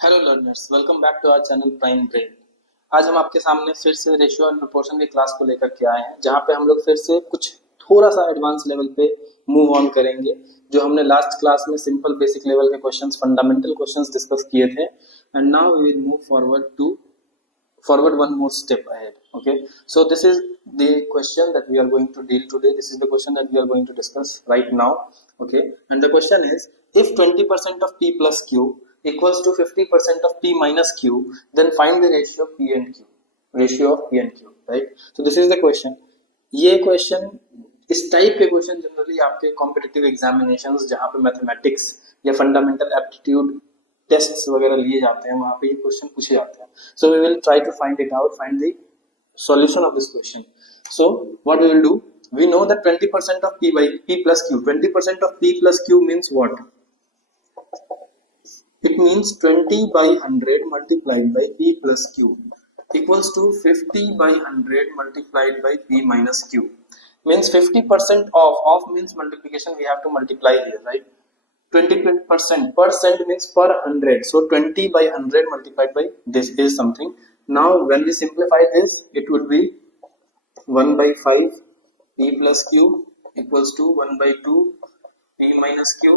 Hello learners, welcome back to our channel Prime Brain. आज हम आपके सामने फिर से रेशियो एंड प्रोपोर्शन की क्लास को लेकर के आए हैं, जहां पे हम लोग फिर से कुछ थोड़ा सा एडवांस लेवल पे मूव ऑन करेंगे। जो हमने लास्ट क्लास में सिंपल बेसिक लेवल के क्वेश्चंस, फंडामेंटल क्वेश्चंस डिस्कस किए थे, and now we will move forward one more step ahead. Okay, so this is the question that we are going to deal today. This is the question that we are going to discuss right now. Okay, and the question is, if 20% of p plus q equals to 50% of p minus q, then find the ratio of p and q, ratio of p and q, right? So this is the question. ये question, इस type के question generally आपके competitive examinations, जहाँ पे mathematics या fundamental aptitude tests वगैरह लिए जाते हैं, वहां पे ये क्वेश्चन पूछे जाते हैं. So we will try to find it out, find the solution of this question. So what we will do, we know that 20% of p by p plus q, 20% of p plus q means what? It means 20 by 100 multiplied by p plus q equals to 50 by 100 multiplied by p minus q. Means 50% of means multiplication, we have to multiply here, right? 20% percent means per 100, so 20 by 100 multiplied by this is something. Now when we simplify this, it would be 1 by 5 p plus q equals to 1 by 2 p minus q.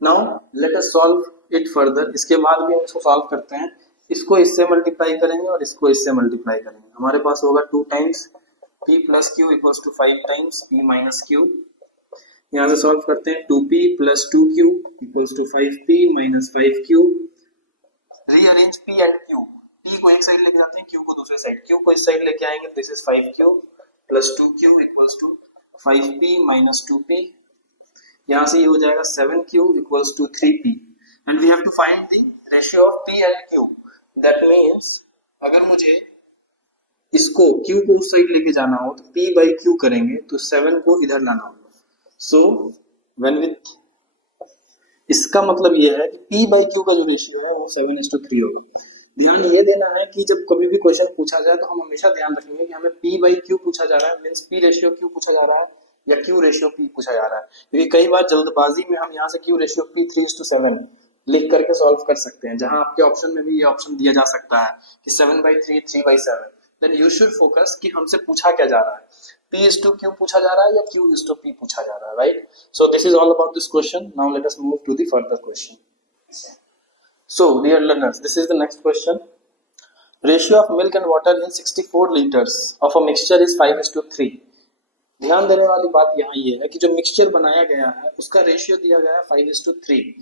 Now let us solve it further. इसके बाद भी हम इसको solve करते हैं. इसको इससे multiply करेंगे और इसको इससे मल्टीप्लाई करेंगे. हमारे पास होगा 2 times p plus q equals to 5 times p minus q. यहाँ से सॉल्व करते हैं. 2p plus 2q equals to 5p minus 5q. Rearrange p and q. p को एक साइड लेके जाते हैं, q को दूसरे साइड, q को इस साइड लेके आएंगे. This is 5q plus 2q equals to 5p minus 2p. यहाँ से ये हो जाएगा 7q equals to 3p. And we have to find the ratio of p and q. That means अगर मुझे इसको q को उस साइड लेके जाना हो तो p by q करेंगे, तो 7 को इधर लाना होगा. So when with इसका मतलब ये है कि p by q का जो रेशियो है वो 7:3 होगा. ध्यान ये देना है कि जब कभी भी क्वेश्चन पूछा जाए तो हम हमेशा ध्यान रखेंगे कि हमें p by q पूछा जा रहा है, मींस p रेशियो q पूछा जा रहा है या q रेशियो p पूछा जा रहा है. क्योंकि कई बार जल्दबाजी में हम यहाँ से q रेशियो p 3:7 लिख करके सॉल्व कर सकते हैं, जहां आपके ऑप्शन में भी ये ऑप्शन दिया जा सकता है कि 7/3 3/7. देन यू शुड फोकस कि हमसे पूछा क्या जा रहा है, p is to q पूछा जा रहा है या q is to p पूछा जा रहा है, right? So this is all about this question. Now let us move to the further question. So dear learners, this is the next question. Ratio of milk and water in 64 liters of a mixture is 5:3. ध्यान देने वाली बात यहाँ ये है कि जो mixture बनाया गया है उसका रेशियो दिया गया है 5:3.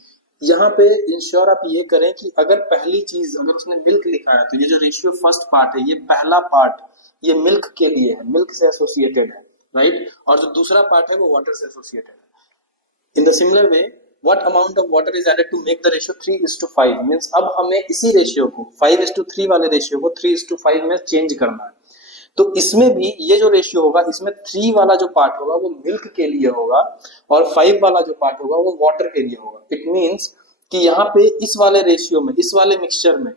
यहाँ पे इंश्योर आप ये करें कि अगर पहली चीज, अगर उसने मिल्क लिखा है तो ये जो रेशियो फर्स्ट पार्ट है, ये पहला पार्ट ये मिल्क के लिए है, मिल्क से एसोसिएटेड है, राइट? और जो दूसरा पार्ट है वो वाटर से एसोसिएटेड है. In the similar way, what amount of water is added to make the ratio 3:5. Means अब हमें इसी रेशियो को 5:3 वाले रेशियो को 3:5 में चेंज करना है. तो इसमें भी ये जो रेशियो होगा, इसमें 3 वाला जो पार्ट होगा वो मिल्क के लिए होगा और 5 वाला जो पार्ट होगा वो वाटर के लिए होगा. इट मींस कि यहाँ पे इस वाले रेशियो में, इस वाले मिक्सचर में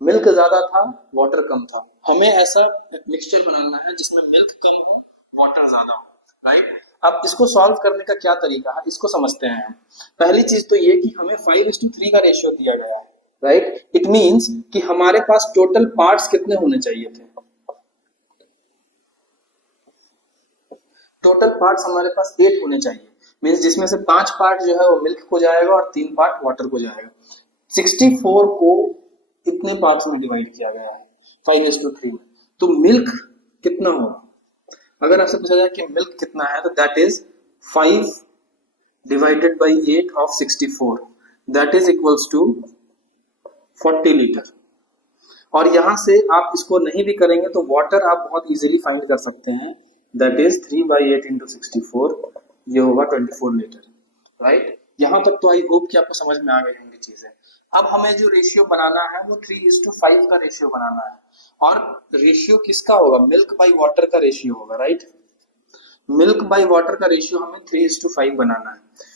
मिल्क ज्यादा था, वाटर कम था. हमें ऐसा मिक्सचर बनाना है जिसमें मिल्क कम हो, वाटर ज्यादा हो, राइट? अब इसको सॉल्व करने का क्या तरीका है, इसको समझते हैं हम. पहली चीज तो ये कि हमें 5:3 का रेशियो दिया गया है, राइट? इट मींस कि हमारे पास टोटल पार्ट्स कितने होने चाहिए थे. टोटल पार्ट्स हमारे पास 8 होने चाहिए. मींस जिसमें से 5 पार्ट जो है वो मिल्क को जाएगा और 3 पार्ट वाटर को जाएगा. 64 को इतने पार्ट्स में डिवाइड किया गया है 5:3 में. तो मिल्क कितना होगा? अगर आपसे पूछा जाए कि मिल्क कितना है, तो that is 5 divided by 8 of 64, that is equals to 40 litre. और यहां से आप इसको नहीं भी करेंगे तो वाटर आप बहुत इजीली फाइंड कर सकते हैं. दैट इज 3/8 into 64, ये होगा 24 लीटर, राइट? यहां तक तो आई होप कि आपको समझ में आ गई होंगी चीजें. अब हमें जो रेशियो बनाना है वो 3:5 का रेशियो बनाना है. और रेशियो किसका होगा? मिल्क बाई वाटर का रेशियो होगा, राइट? मिल्क बाई वाटर का रेशियो हमें 3:5 बनाना है.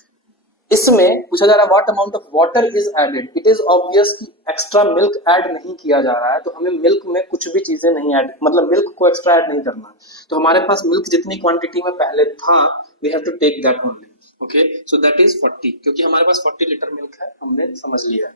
इसमें पूछा जा रहा है what amount of water is added. It is obvious कि एक्स्ट्रा मिल्क ऐड नहीं किया जा रहा है, तो हमें मिल्क में कुछ भी चीजें नहीं ऐड, मतलब मिल्क को एक्स्ट्रा ऐड नहीं करना. तो हमारे पास मिल्क जितनी क्वांटिटी में पहले था, we have to take that only. Okay, so that is 40, क्योंकि हमारे पास 40 लीटर मिल्क है, हमने समझ लिया है.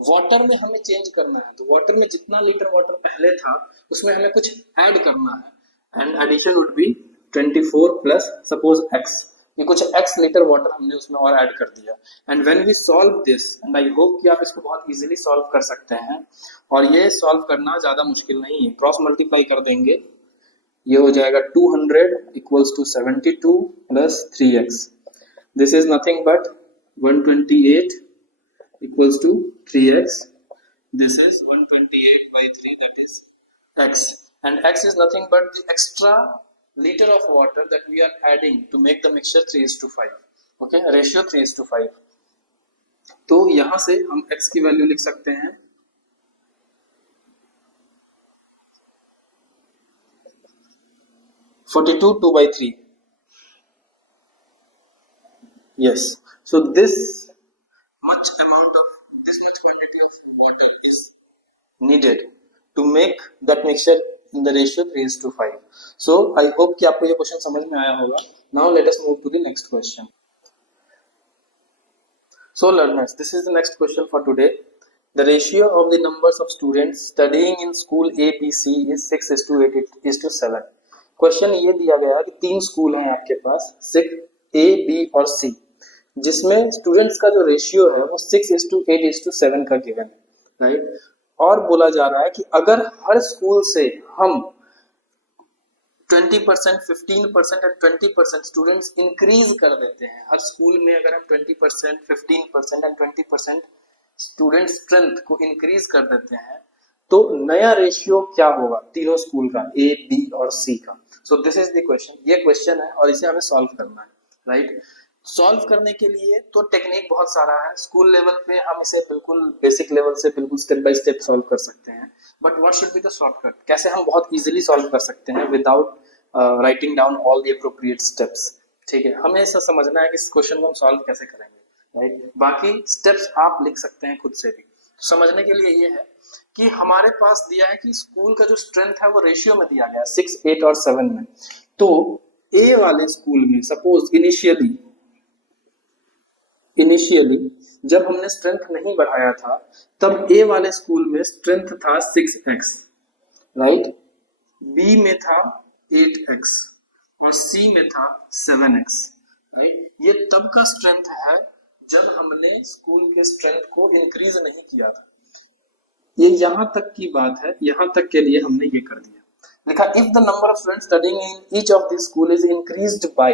वाटर में हमें चेंज करना है, तो वाटर में जितना लीटर वाटर पहले था उसमें हमें कुछ ऐड करना है, and addition would be 24 plus suppose x, ये कुछ x लीटर वाटर हमने उसमें और ऐड कर दिया। And when we solve this, and I hope कि आप इसको बहुत इजीली सॉल्व कर सकते हैं, और ये सॉल्व करना ज्यादा मुश्किल नहीं है, क्रॉस मल्टीप्लाई कर देंगे, ये हो जाएगा 200 equals to 72 plus 3x, this is nothing but 128 equals to 3x. This is 128 by 3, that is x, and x is nothing but the extra liter of water that we are adding to make the mixture 3:5. Okay, ratio 3:5. तो यहां से हम x की value लिख सकते हैं 42 2/3. Yes, so this much quantity of water is needed to make that mixture in the ratio 3:5. So I hope कि आपको ये क्वेश्चन समझ में आया होगा. Now let us move to the next question. So learners, this is the next question for today. The ratio of the numbers of students studying in school A, B, C is 6:8:7. Question ये दिया गया कि 3 school हैं आपके पास, 6 A, B और C, जिसमें students का जो रेशियो है वो 6:8:7 का गिवन है, राइट। और बोला जा रहा है कि अगर हर स्कूल से हम 20%, 15% एंड 20% स्टूडेंट्स इंक्रीज कर देते हैं, हर स्कूल में अगर हम 20%, 15% एंड 20% स्टूडेंट स्ट्रेंथ को इंक्रीज कर देते हैं, तो नया रेशियो क्या होगा तीनों स्कूल का, ए, बी और सी का। सो दिस इज द क्वेश्चन, ये क्वेश्चन है और इसे हमें सॉल्व करना है, राइट। सॉल्व करने के लिए तो टेक्निक बहुत सारा है, स्कूल लेवल पे हम इसे बिल्कुल बेसिक लेवल से बिल्कुल स्टेप बाय स्टेप सॉल्व कर सकते हैं, but what should be the shortcut, कैसे हम बहुत इजीली सॉल्व कर सकते हैं without writing down all the appropriate steps. ठीक है, हमें ऐसा समझना है कि इस क्वेश्चन को हम सॉल्व कैसे करेंगे, राइट। बाकी स्टेप्स आप लिख सकते हैं खुद से भी। समझने के लिए ये है कि हमारे पास दिया है कि स्कूल का जो स्ट्रेंथ है वो रेशियो में दिया गया है 6, 8 और 7 में। तो ए वाले स्कूल में सपोज इनिशियली जब हमने स्ट्रेंथ नहीं बढ़ाया था तब ए वाले स्कूल में स्ट्रेंथ था 6x, राइट, बी में था 8x और सी में था 7x, राइट। ये तब का स्ट्रेंथ है जब हमने स्कूल के स्ट्रेंथ को इंक्रीज नहीं किया था। ये यहां तक की बात है, यहां तक के लिए हमने ये कर दिया, लिखा if the number of students studying in each of this school is increased by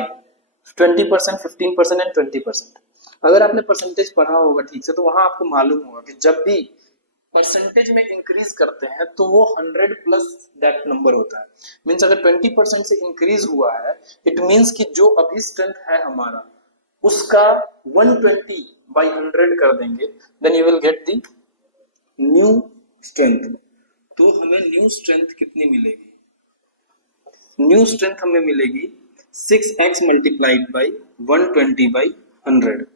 20%, 15% and 20%। अगर आपने परसेंटेज पढ़ा होगा ठीक से तो वहां आपको मालूम होगा कि जब भी परसेंटेज में इंक्रीज करते हैं तो वो 100 प्लस दैट नंबर होता है। मींस अगर 20% से इंक्रीज हुआ है, इट मींस कि जो अभी स्ट्रेंथ है हमारा उसका 120 by 100 कर देंगे, then you will get the new strength. तो हमें न्यू स्ट्रेंथ कितनी मिलेगी, न्यू स्ट्रेंथ हमें मिलेगी 6x multiplied by 120 by 100,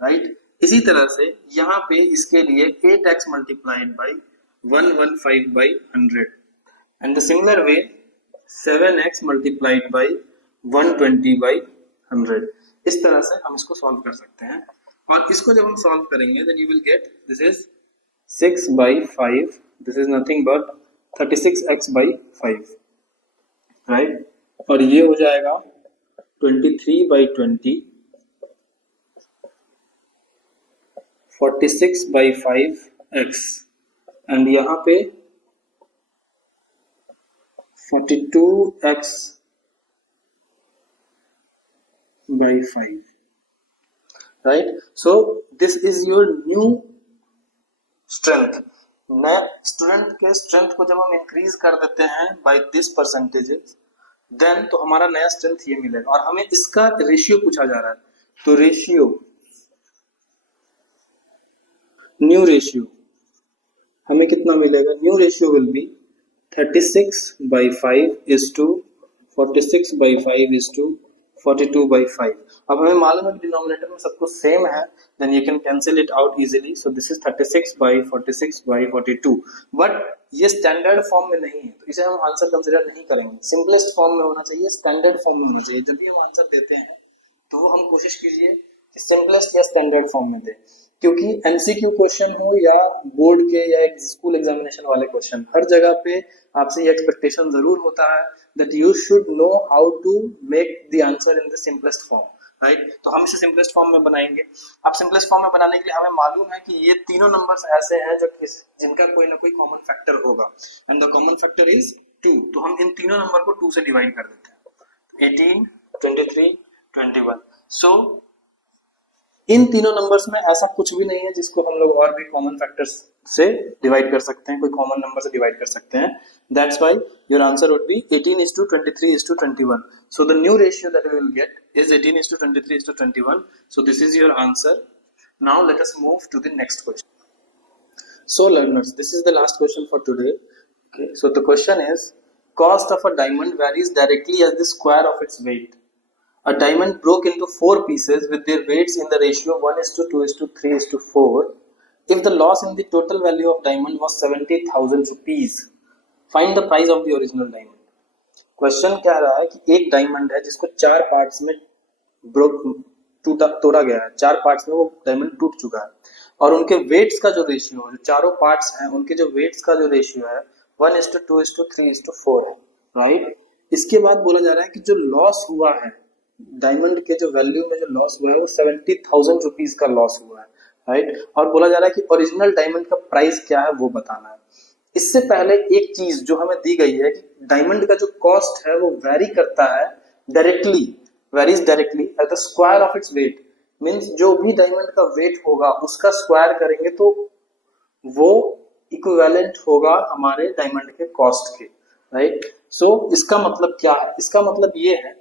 right. इसी तरह से यहाँ पे इसके लिए 8x multiplied by 115 by 100 and the similar way 7x multiplied by 120 by 100। इस तरह से हम इसको सॉल्व कर सकते हैं, और इसको जब हम सॉल्व करेंगे then you will get this is 6/5, this is nothing but 36x by 5, right. और ये हो जाएगा 23/20, 46/5x एंड यहाँ पे 42x by 5, right? So this is your new strength। नए स्टूडेंट के स्ट्रेंथ को जब हम इंक्रीज कर देते हैं बाय दिस परसेंटेजेस, देन तो हमारा नया स्ट्रेंथ ये मिलेगा, और हमें इसका रेशियो पूछा जा रहा है। तो रेशियो, न्यू रेशियो हमें कितना मिलेगा, new ratio will be 36/5 is to 46/5 is to 42/5। अब हमें मालूम है कि डिनोमिनेटर में सब कुछ सेम है, then you can cancel it out easily. So this is 36/46/42, but ये स्टैंडर्ड फॉर्म में नहीं है तो इसे हम आंसर कंसीडर नहीं करेंगे, सिंपलेस्ट फॉर्म में होना चाहिए, स्टैंडर्ड फॉर्म में होना चाहिए। जब भी हम आंसर देते हैं तो हम कोशिश कीजिए कि सिंपलेस्ट या स्टैंडर्ड फॉर्म में दें। क्योंकि एमसीक्यू क्वेश्चन हो या बोर्ड के या एक स्कूल एग्जामिनेशन वाले क्वेश्चन, हर जगह पे आपसे ये एक्सपेक्टेशन जरूर होता है that you should know how to make the answer in the simplest form, right. तो हम इसे सिंपलेस्ट फॉर्म में बनाएंगे। अब सिंपलेस्ट फॉर्म में बनाने के लिए हमें मालूम है कि ये तीनों नंबर्स ऐसे हैं जो जिनका कोई ना कोई कॉमन फैक्टर होगा, and the common factor is 2। तो हम इन तीनों नंबर को 2 से डिवाइड कर देते हैं, 18, 23, 21। सो इन तीनों नंबर्स में ऐसा कुछ भी नहीं है जिसको हम लोग और भी कॉमन फैक्टर्स से डिवाइड कर सकते हैं, कोई कॉमन नंबर से डिवाइड कर सकते हैं। That's why your answer would be 18:23:21। So the new ratio that we will get is 18:23:21. So this is your answer. Now let us move to the next question. So learners, this is the last question for today. Okay, so the question is, cost of a diamond varies directly as the square of its weight. A diamond broke into 4 pieces with their weights in the ratio 1:2:3:4. If the loss in the total value of diamond was 70,000 rupees, find the price of the original diamond. Question कह रहा है कि एक diamond है जिसको 4 parts में तोड़ा गया है, 4 पार्ट्स में वो डायमंड टूट चुका है, और उनके वेट्स का जो रेशियो है, जो चारों पार्ट्स हैं उनके जो वेट्स का जो रेशियो है 1:2:3:4 है, राइट। इसके बाद बोला जा रहा है कि जो लॉस हुआ है, डायमंड के जो वैल्यू में जो लॉस हुआ है वो 70,000 रुपीज का लॉस हुआ है, राइट। और बोला जा रहा है कि ओरिजिनल डायमंड का प्राइस क्या है वो बताना है। इससे पहले एक चीज जो हमें दी गई है कि डायमंड का जो कॉस्ट है वो वेरी करता है directly, varies directly at the square of its weight. Means जो भी डायमंड का वेट होगा उसका स्क्वायर करेंगे तो वो इक्विवेलेंट होगा हमारे डायमंड के कॉस्ट के, राइट। सो इसका मतलब क्या है? इसका मतलब ये है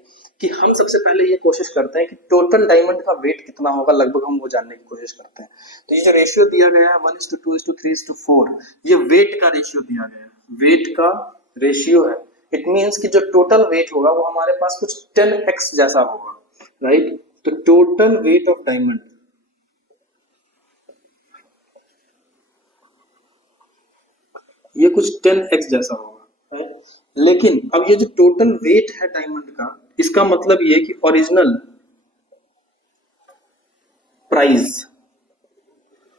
कि हम सबसे पहले ये कोशिश करते हैं कि टोटल डायमंड का वेट कितना होगा, लगभग हम वो जानने की कोशिश करते हैं। तो ये जो रेशियो दिया गया है 1:2:3:4, ये वेट का रेशियो दिया गया है, वेट का रेशियो है। इट मींस कि जो टोटल वेट होगा वो हमारे पास कुछ 10x जैसा होगा, राइट। तो टोटल वेट ऑफ डायमंड ये कुछ 10x जैसा होगा, राइट। लेकिन अब ये जो टोटल वेट है डायमंड का, इसका मतलब ये कि original price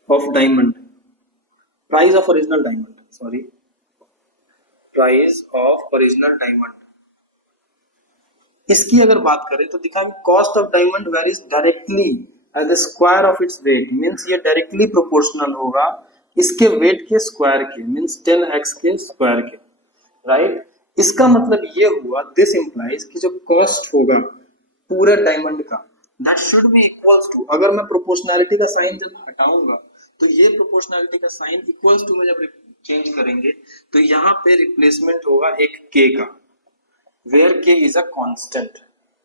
of diamond, price of original diamond, sorry, price of original diamond, इसकी अगर बात करें तो दिखा cost of diamond varies directly as the square of its weight. Means ये डायरेक्टली प्रोपोर्शनल होगा इसके वेट के स्क्वायर के, मींस 10x के स्क्वायर के, राइट। इसका मतलब ये हुआ, दिस इंप्लाइज कि जो कॉस्ट होगा पूरे डायमंड का that should be equals to, अगर मैं प्रोपोर्शनैलिटी का साइन जब हटाऊंगा तो ये प्रोपोर्शनैलिटी का साइन इक्वल्स टू में जब चेंज करेंगे तो यहाँ पे रिप्लेसमेंट होगा एक k का, where k is a constant,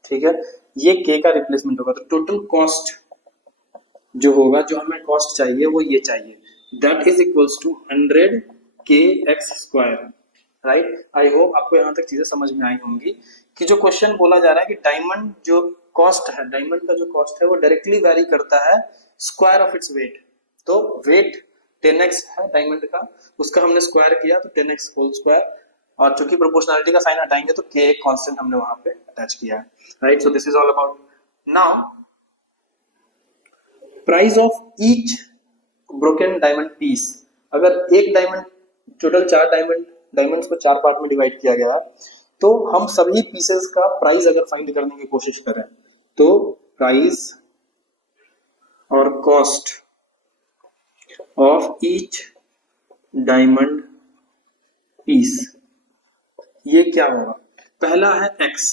ठीक है। ये k का रिप्लेसमेंट होगा तो टोटल कॉस्ट जो होगा, जो हमें कॉस्ट चाहिए वो ये चाहिए, that is equals to 100kx square, right. I hope आपको यहाँ तक चीजें समझ में आई होंगी कि जो क्वेश्चन बोला जा रहा है कि डायमंड जो कॉस्ट है, डायमंड का जो कॉस्ट है वो डायरेक्टली वेरी करता है स्क्वायर ऑफ इट्स वेट। तो वेट 10x है डायमंड का, उसका हमने स्क्वायर किया तो 10x होल स्क्वायर, और चूंकि प्रोपोर्शनलिटी का साइन हटाएंगे तो k एक कांस्टेंट हमने वहां पे अटैच किया है, right. So this is all about now price of each broken diamond piece. अगर एक डायमंड, टोटल 4 डायमंड्स को 4 पार्ट में डिवाइड किया गया, तो हम सभी पीसेस का प्राइस अगर फाइंड करने की कोशिश करें तो प्राइस और cost of each diamond piece, ये क्या होगा? पहला है x,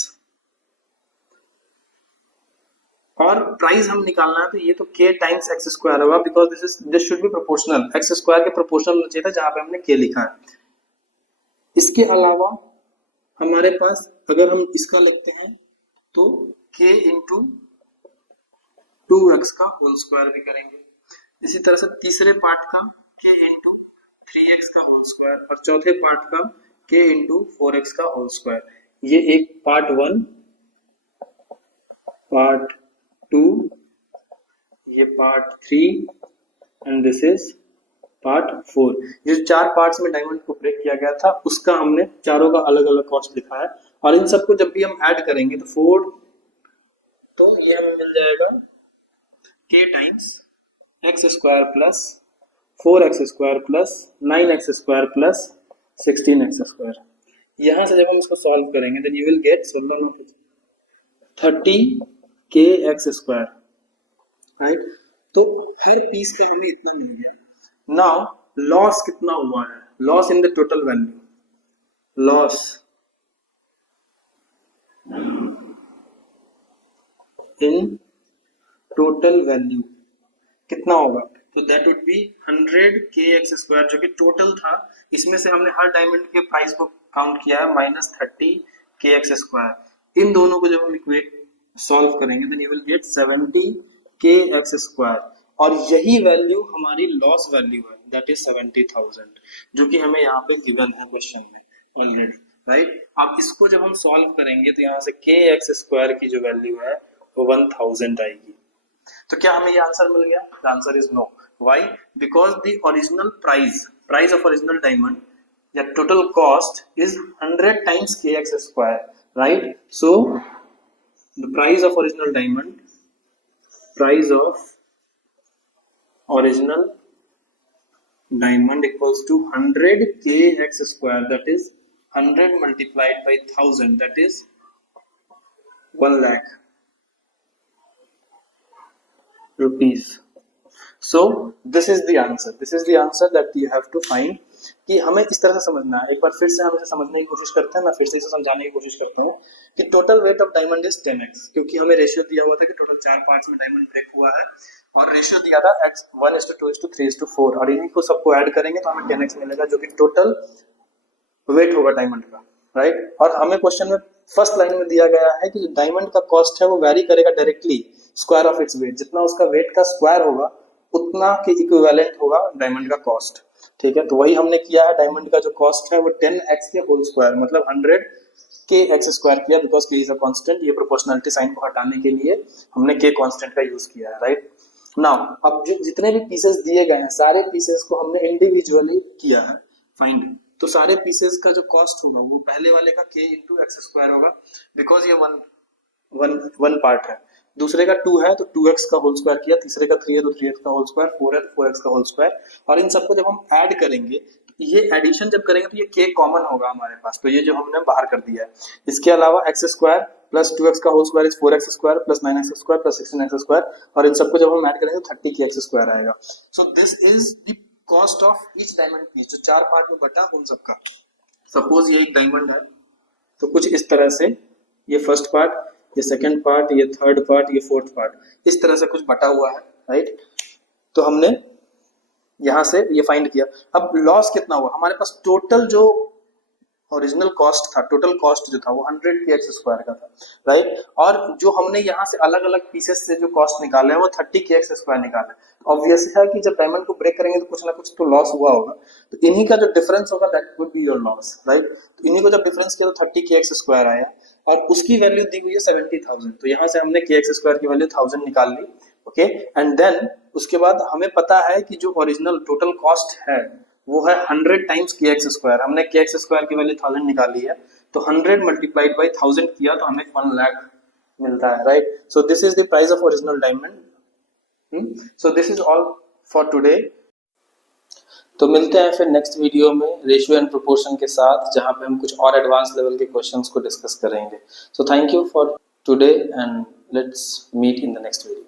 और प्राइस हम निकालना है तो ये तो k टाइम्स x स्क्वायर होगा, because this should be proportional, x square के प्रोपोर्शनल होना चाहिए था जहां पे हमने k लिखा है। इसके अलावा हमारे पास अगर हम इसका लिखते हैं तो k इंटू 2x का होल स्क्वायर भी करेंगे। इसी तरह से तीसरे पार्ट का k इंटू 3x का होल स्क्वायर, और चौथे पार्ट का k इंटू 4x का होल स्क्वायर। ये एक पार्ट 1, पार्ट 2, ये part 3 and this is part 4। ये 4 पार्ट्स में डायमंड को ब्रेक किया गया था, उसका हमने चारों का अलग अलग कॉस्ट लिखा है, और इन सबको जब भी हम ऐड करेंगे तो 4, तो ये हमें मिल जाएगा k times x square plus 4x square plus 9x square plus 16x square. यहां से जब हम इसको सॉल्व करेंगे then you will get 30k x square, right. तो हर पीस पे हमें इतना मिल गया। नाउ लॉस कितना हुआ है, loss in the total value, loss in total value कितना होगा, तो that would be 100kx square, जो कि टोटल था। इसमें से हमने हर डायमंड के प्राइस को काउंट किया है माइनस 30kx स्क्वायर। इन दोनों को जब हम इक्वेट सॉल्व करेंगे then you will get 70kx square, और यही वैल्यू हमारी लॉस वैल्यू है, दैट इज 70,000, जो कि हमें यहाँ पे गिवन है क्वेश्चन में ऑलरेडी, राइट। अब इसको जब हम सॉल्व करेंगे तो यहाँ से kx स्क्वायर की जो वैल्यू है वो 1000 आएगी। तो क्या हमें ये आंसर मिल गया? The answer is no. Why? Because the original price of original diamond या total cost is 100 times kx square, right. So the price of original diamond, price of original diamond equals to 100kx square, that is 100 multiplied by 1000, that is 1 lakh rupees. So this is the answer, this is the answer that you have to find। कि हमें इस तरह से समझना है। एक बार फिर से हम इसे समझने की कोशिश करते हैं, मैं फिर से इसे समझाने की कोशिश करता हूँ कि total weight of diamond is 10x, क्योंकि हमें रेशियो दिया हुआ था कि टोटल 4 पार्ट्स में डायमंड ब्रेक हुआ है और रेशियो दिया था x 1:2:3:4, और इन्हीं को सबको ऐड करेंगे तो हमें 10x मिलेगा, जो कि टोटल वेट होगा डायमंड का, राइट। और हमें क्वेश्चन में फर्स्ट लाइन में दिया गया है कि जो डायमंड का कॉस्ट है वो वैरी करेगा directly square of its wait, जितना उसका वेट का स्क्वायर होगा उतना के इक्विवेलेंट होगा डायमंड का कॉस्ट, ठीक है। तो वही हमने किया है, डायमंड का जो कॉस्ट है वो 10x के होल स्क्वायर मतलब 100kx स्क्वायर किया, because k is a constant. ये प्रोपोर्शनलिटी साइन को हटाने के लिए हमने k कांस्टेंट का यूज किया है, राइट। नाउ अब जो जितने भी पीसेस दिए गए हैं सारे पीसेस को हमने इंडिविजुअली किया है फाइंड। तो सारे पीसेस का जो कॉस्ट होगा वो पहले वाले का k इंटू एक्स स्क्वायर होगा, बिकॉज ये वन पार्ट है। दूसरे का 2 है तो 2x का होल स्क्वायर किया, तीसरे का 3 है तो 3x का होल स्क्वायर, 4 है तो 4x का होल स्क्वायर, और इन सबको जब हम ऐड करेंगे तो ये एडिशन जब करेंगे तो ये k कॉमन होगा हमारे पास, तो ये जो हमने बाहर कर दिया है। इसके अलावा x स्क्वायर प्लस 2x का whole square is 4x square plus 9x square plus 16x square, और इन सबको जब हम ऐड करेंगे तो 30kx स्क्वायर आएगा। So this is the cost of each diamond piece, जो 4 पार्ट में बटा उन सबका। सपोज ये एक डायमंड है तो कुछ इस तरह से, ये फर्स्ट पार्ट, ये सेकंड पार्ट, ये थर्ड पार्ट, ये फोर्थ पार्ट, इस तरह से कुछ बटा हुआ है, राइट। तो हमने यहां से ये फाइंड किया। अब लॉस कितना हुआ हमारे पास, टोटल जो ओरिजिनल कॉस्ट था, टोटल कॉस्ट जो था वो 100kx स्क्वायर का था, राइट। और जो हमने यहाँ से अलग अलग पीसेस से जो कॉस्ट निकाला है वो 30kx स्क्वायर निकाला है। ऑब्वियस है कि जब डायमंड को ब्रेक करेंगे तो कुछ ना कुछ तो लॉस हुआ होगा, तो इन्हीं का जो डिफरेंस होगा that would be your loss, right. तो इन्हीं को जब डिफरेंस किया तो 30kx स्क्वायर आया, और उसकी वैल्यू दी हुई है 70,000, तो यहाँ से हमने kx स्क्वायर की वैल्यू 1000 निकाल ली, ओके। एंड देन उसके बाद हमें पता है कि जो ओरिजिनल टोटल कॉस्ट है वो है 100 टाइम्स kx स्क्वायर। हमने kx स्क्वायर की वैल्यू 1000 निकाली है, तो 100 मल्टीप्लाइड बाई 1000 किया तो हमें 1 लाख मिलता है, right. So this is the price of original diamond. So this is all for today. तो मिलते हैं फिर नेक्स्ट वीडियो में रेशियो एंड प्रोपोर्शन के साथ, जहां पे हम कुछ और एडवांस लेवल के क्वेश्चंस को डिस्कस करेंगे। So thank you for today and let's meet in the next video.